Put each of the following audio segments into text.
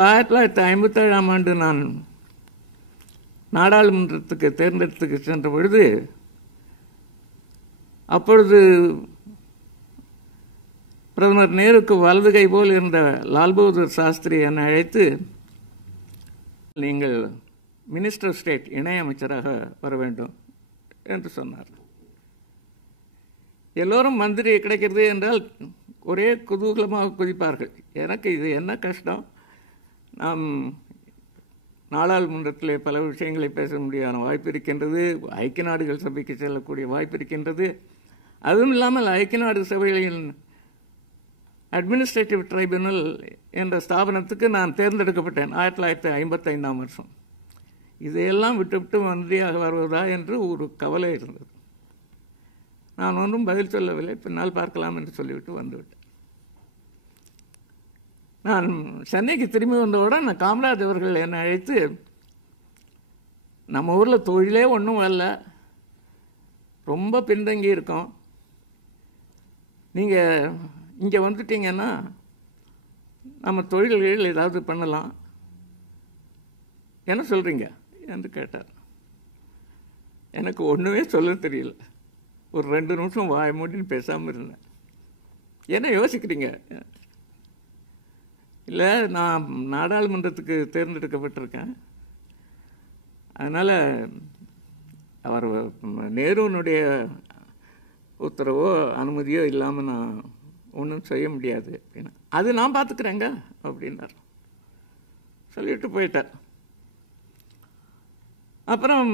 1957 நான் நாடாளுமன்றத்துக்கு தேர்ந்தெடுத்துக்கு சென்ற பொழுது, அப்பொழுது பிரதமர் நேருக்கு வலது கை போல் இருந்த லால் பகதூர் சாஸ்திரி என்னை அழைத்து, நீங்கள் மினிஸ்டர் ஆஃப் ஸ்டேட் இணையமைச்சராக வர வேண்டும் என்று சொன்னார். எல்லோரும் மந்திரி கிடைக்கிறது என்றால் ஒரே குதூகலமாக குதிப்பார்கள். எனக்கு இது என்ன கஷ்டம், நாம் நாடாளுமன்றத்திலே பல விஷயங்களை பேச முடியாத வாய்ப்பு இருக்கின்றது, ஐக்கிய நாடுகள் சபைக்கு செல்லக்கூடிய வாய்ப்பு இருக்கின்றது. அதுவும் இல்லாமல் ஐக்கிய நாடு சபைகளின் அட்மினிஸ்ட்ரேட்டிவ் ட்ரைபுனல் என்ற ஸ்தாபனத்துக்கு நான் தேர்ந்தெடுக்கப்பட்டேன் 1955 வருஷம். இதையெல்லாம் விட்டுவிட்டு மந்திரியாக வருவதா என்று ஒரு கவலை இருந்தது. நான் ஒன்றும் பதில் சொல்லவில்லை, பின்னால் பார்க்கலாம் என்று சொல்லிவிட்டு வந்துவிட்டேன். நான் சென்னைக்கு திரும்பி வந்தவுடன் காமராஜ் அவர்கள் என்னை அழைத்து, நம்ம ஊரில் தொழிலே ஒன்றும் வரல, ரொம்ப பின்தங்கி இருக்கோம், நீங்கள் இங்கே வந்துட்டீங்கன்னா நம்ம தொழில்கள் ஏதாவது பண்ணலாம், என்ன சொல்கிறீங்க என்று கேட்டார். எனக்கு ஒன்றுமே சொல்ல தெரியல. ஒரு 2 நிமிஷம் வாய் மூடின்னு பேசாமல் இருந்தேன். என்ன யோசிக்கிறீங்க? இல்லை, நான் நாடாளுமன்றத்துக்கு தேர்ந்தெடுக்கப்பட்டிருக்கேன், அதனால் அவர் நேருனுடைய உத்தரவோ அனுமதியோ இல்லாமல் நான் ஒன்றும் செய்ய முடியாது அப்படின்னா, அது நான் பார்த்துக்கிறேங்க அப்படின்னார். சொல்லிவிட்டு போயிட்டார். அப்புறம்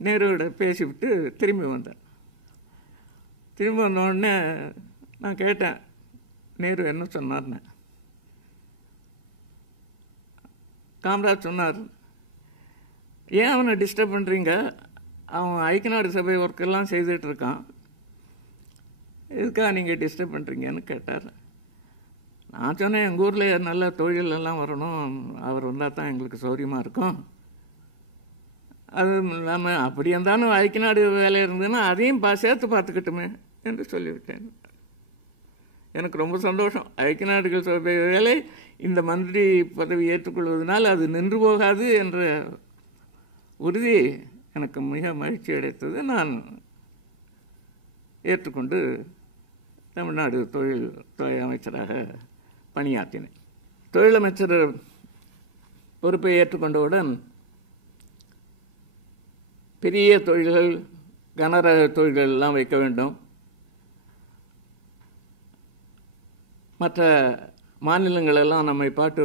நேருவிட பேசிவிட்டு திரும்பி வந்தார். திரும்பி வந்தோடனே நான் கேட்டேன், நேரு என்ன சொன்னார்னு. காமராஜ் சொன்னார், ஏன் அவனை டிஸ்டர்ப் பண்ணுறீங்க, அவன் ஐக்கிய நாடு சபை ஒர்க்கெல்லாம் செய்துட்டு இருக்கான், எதுக்காக நீங்கள் டிஸ்டர்ப் பண்ணுறீங்கன்னு கேட்டார். நான் சொன்னேன், எங்கள் ஊரில் நல்ல தொழிலெல்லாம் வரணும், அவர் வந்தால் தான் எங்களுக்கு சௌரியமாக இருக்கும், அதுவும் இல்லாமல் அப்படி இருந்தாலும் ஐக்கிய நாடு வேலை இருந்ததுன்னா அதையும் சேர்த்து பார்த்துக்கிட்டுமே என்று சொல்லிவிட்டேன். எனக்கு ரொம்ப சந்தோஷம். ஐக்கிய நாடுகள் சபை வேலை இந்த மந்திரி பதவி ஏற்றுக்கொள்வதனால் அது நின்று போகாது என்ற உறுதி எனக்கு மிக மகிழ்ச்சி அடைத்தது. நான் ஏற்றுக்கொண்டு தமிழ்நாடு தொழில்துறை அமைச்சராக பணியாற்றினேன். தொழிலமைச்சர் பொறுப்பை ஏற்றுக்கொண்டவுடன் பெரிய தொழில்கள், கனரக தொழில்கள் எல்லாம் வைக்க வேண்டும், மற்ற மாநிலங்களெல்லாம் நம்மை பார்த்து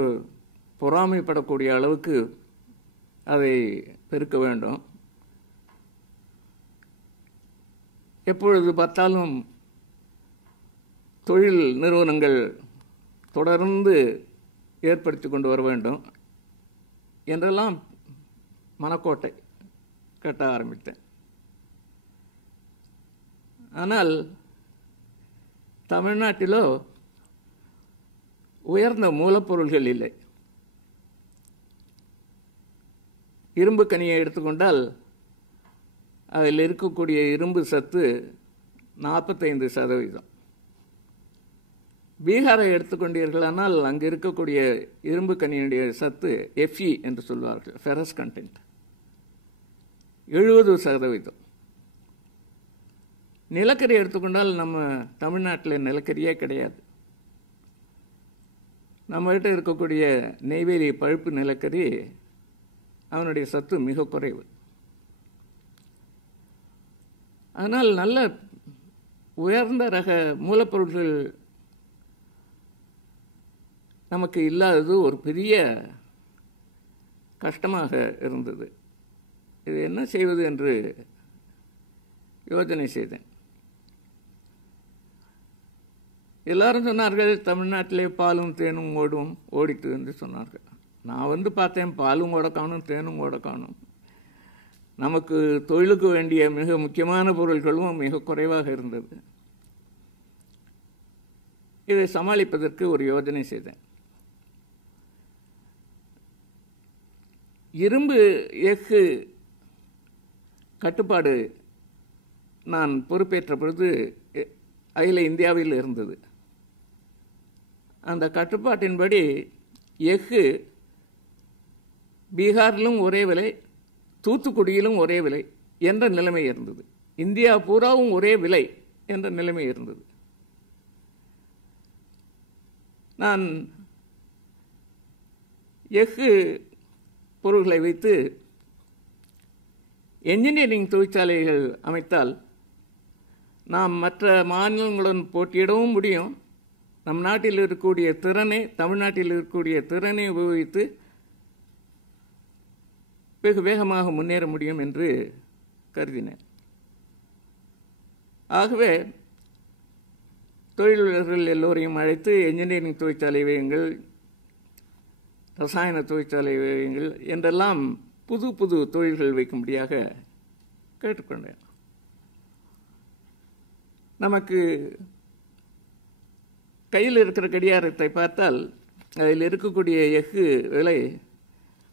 பொறாமைப்படக்கூடிய அளவுக்கு அதை பெருக்க வேண்டும். எப்பொழுது பார்த்தாலும் தொழில் நிறுவனங்கள் தொடர்ந்து ஏற்படுத்தி கொண்டு வர வேண்டும் என்றெல்லாம் மனக்கோட்டை கட்ட ஆரம்பித்தேன். ஆனால் தமிழ்நாட்டிலோ உயர்ந்த மூலப்பொருள்கள் இல்லை. இரும்பு கனியை எடுத்துக்கொண்டால் அதில் இருக்கக்கூடிய இரும்பு சத்து 45%. பீகாரை எடுத்துக்கொண்டீர்களானால் அங்கு இருக்கக்கூடிய இரும்பு கனியினுடைய சத்து Fe என்று சொல்வார்கள், ஃபெரஸ் கண்டென்ட் 70%. நிலக்கரி எடுத்துக்கொண்டால் நம்ம தமிழ்நாட்டில் நிலக்கரியே கிடையாது. நம்மகிட்ட இருக்கக்கூடிய நெய்வேலி பழுப்பு நிலக்கரி, அதனுடைய சத்து மிக குறைவு. ஆனால் நல்ல உயர்ந்த ரக மூலப்பொருட்கள் நமக்கு இல்லாதது ஒரு பெரிய கஷ்டமாக இருந்தது. இது என்ன செய்வது என்று யோசனை செய்தேன். எல்லாரும் சொன்னார்கள், தமிழ்நாட்டிலே பாலும் தேனும் ஓடிட்டு என்று சொன்னார்கள். நான் பார்த்தேன், பாலும் ஓட காணும், தேனும் ஓட காணும். நமக்கு தொழிலுக்கு வேண்டிய மிக முக்கியமான பொருட்களும் மிக குறைவாக இருந்தது. இதை சமாளிப்பதற்கு ஒரு யோசனை செய்தேன். இரும்பு எஃகு கட்டுப்பாடு நான் பொறுப்பேற்ற பொழுது அகில இந்தியாவில் இருந்தது. அந்த கட்டுப்பாட்டின்படி எஃகு பீகாரிலும் ஒரே விலை, தூத்துக்குடியிலும் ஒரே விலை என்ற நிலைமை இருந்தது. இந்தியா பூராவும் ஒரே விலை என்ற நிலைமை இருந்தது. நான் எஃகு பொருள்களை வைத்து என்ஜினியரிங் தொழிற்சாலைகள் அமைத்தால் நாம் மற்ற மாநிலங்களுடன் போட்டியிடவும் முடியும். நம் நாட்டில் இருக்கக்கூடிய திறனை, தமிழ்நாட்டில் இருக்கக்கூடிய திறனை உபயோகித்து வெகு வேகமாக முன்னேற முடியும் என்று கருதினேன். ஆகவே தொழிலாளர்கள் எல்லோரையும் அழைத்து என்ஜினியரிங் தொழிற்சாலை வையுங்கள், ரசாயன தொழிற்சாலை வையுங்கள் என்றெல்லாம் புது புது தொழில்கள் வைக்கும்படியாக கேட்டுக்கொண்டேன். நமக்கு கையில் இருக்கிற கடிகாரத்தை பார்த்தால் அதில் இருக்கக்கூடிய எஃகு விலை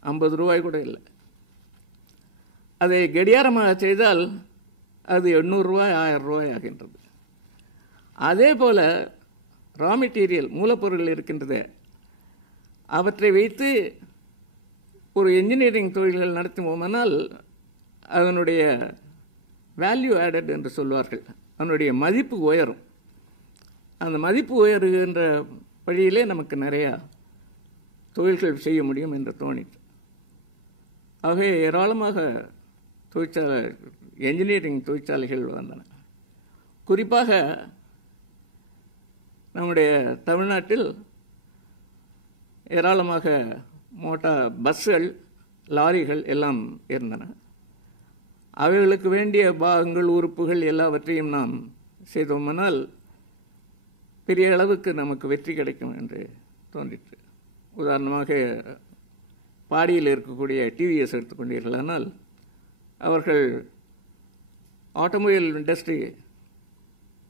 50 ரூபாய் கூட இல்லை. அதை கடிகாரமாக செய்தால் அது 800 ரூபாய் 1000 ரூபாய் ஆகின்றது. அதே போல் ரா மெட்டீரியல் மூலப்பொருள் இருக்கின்றது, அவற்றை வைத்து ஒரு என்ஜினியரிங் தொழில்கள் நடத்துவோமானால் அதனுடைய வேல்யூ ஆடட் என்று சொல்வார்கள், அதனுடைய மதிப்பு உயரும். அந்த மதிப்பு உயருகின்ற வழியிலே நமக்கு நிறையா தொழில்கள் செய்ய முடியும் என்று தோணிட்டு, ஆகவே ஏராளமாக தொழிற்சாலை என்ஜினியரிங் தொழிற்சாலைகள் வந்தன. குறிப்பாக நம்முடைய தமிழ்நாட்டில் ஏராளமாக மோட்டார் பஸ்ஸுகள், லாரிகள் எல்லாம் இருந்தன. அவைகளுக்கு வேண்டிய பாகங்கள், உறுப்புகள் எல்லாவற்றையும் நாம் செய்தோமானால் பெரிய அளவுக்கு நமக்கு வெற்றி கிடைக்கும் என்று தோன்றிற்று. உதாரணமாக பாடியில் இருக்கக்கூடிய டிவிஎஸ் எடுத்துக்கொண்டீர்களானால் அவர்கள் ஆட்டோமொபைல் இண்டஸ்ட்ரி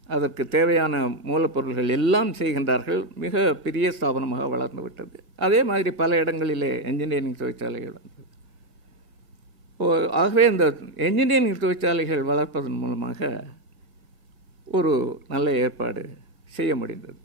அதற்கு தேவையான மூலப்பொருள்கள் எல்லாம் செய்கின்றார்கள். மிக பெரிய ஸ்தாபனமாக வளர்ந்து விட்டது. அதே மாதிரி பல இடங்களிலே என்ஜினியரிங் தொழிற்சாலைகள் வந்தது. ஆகவே இந்த என்ஜினியரிங் தொழிற்சாலைகள் வளர்ப்பதன் மூலமாக ஒரு நல்ல ஏற்பாடு செய்ய முடிந்தது.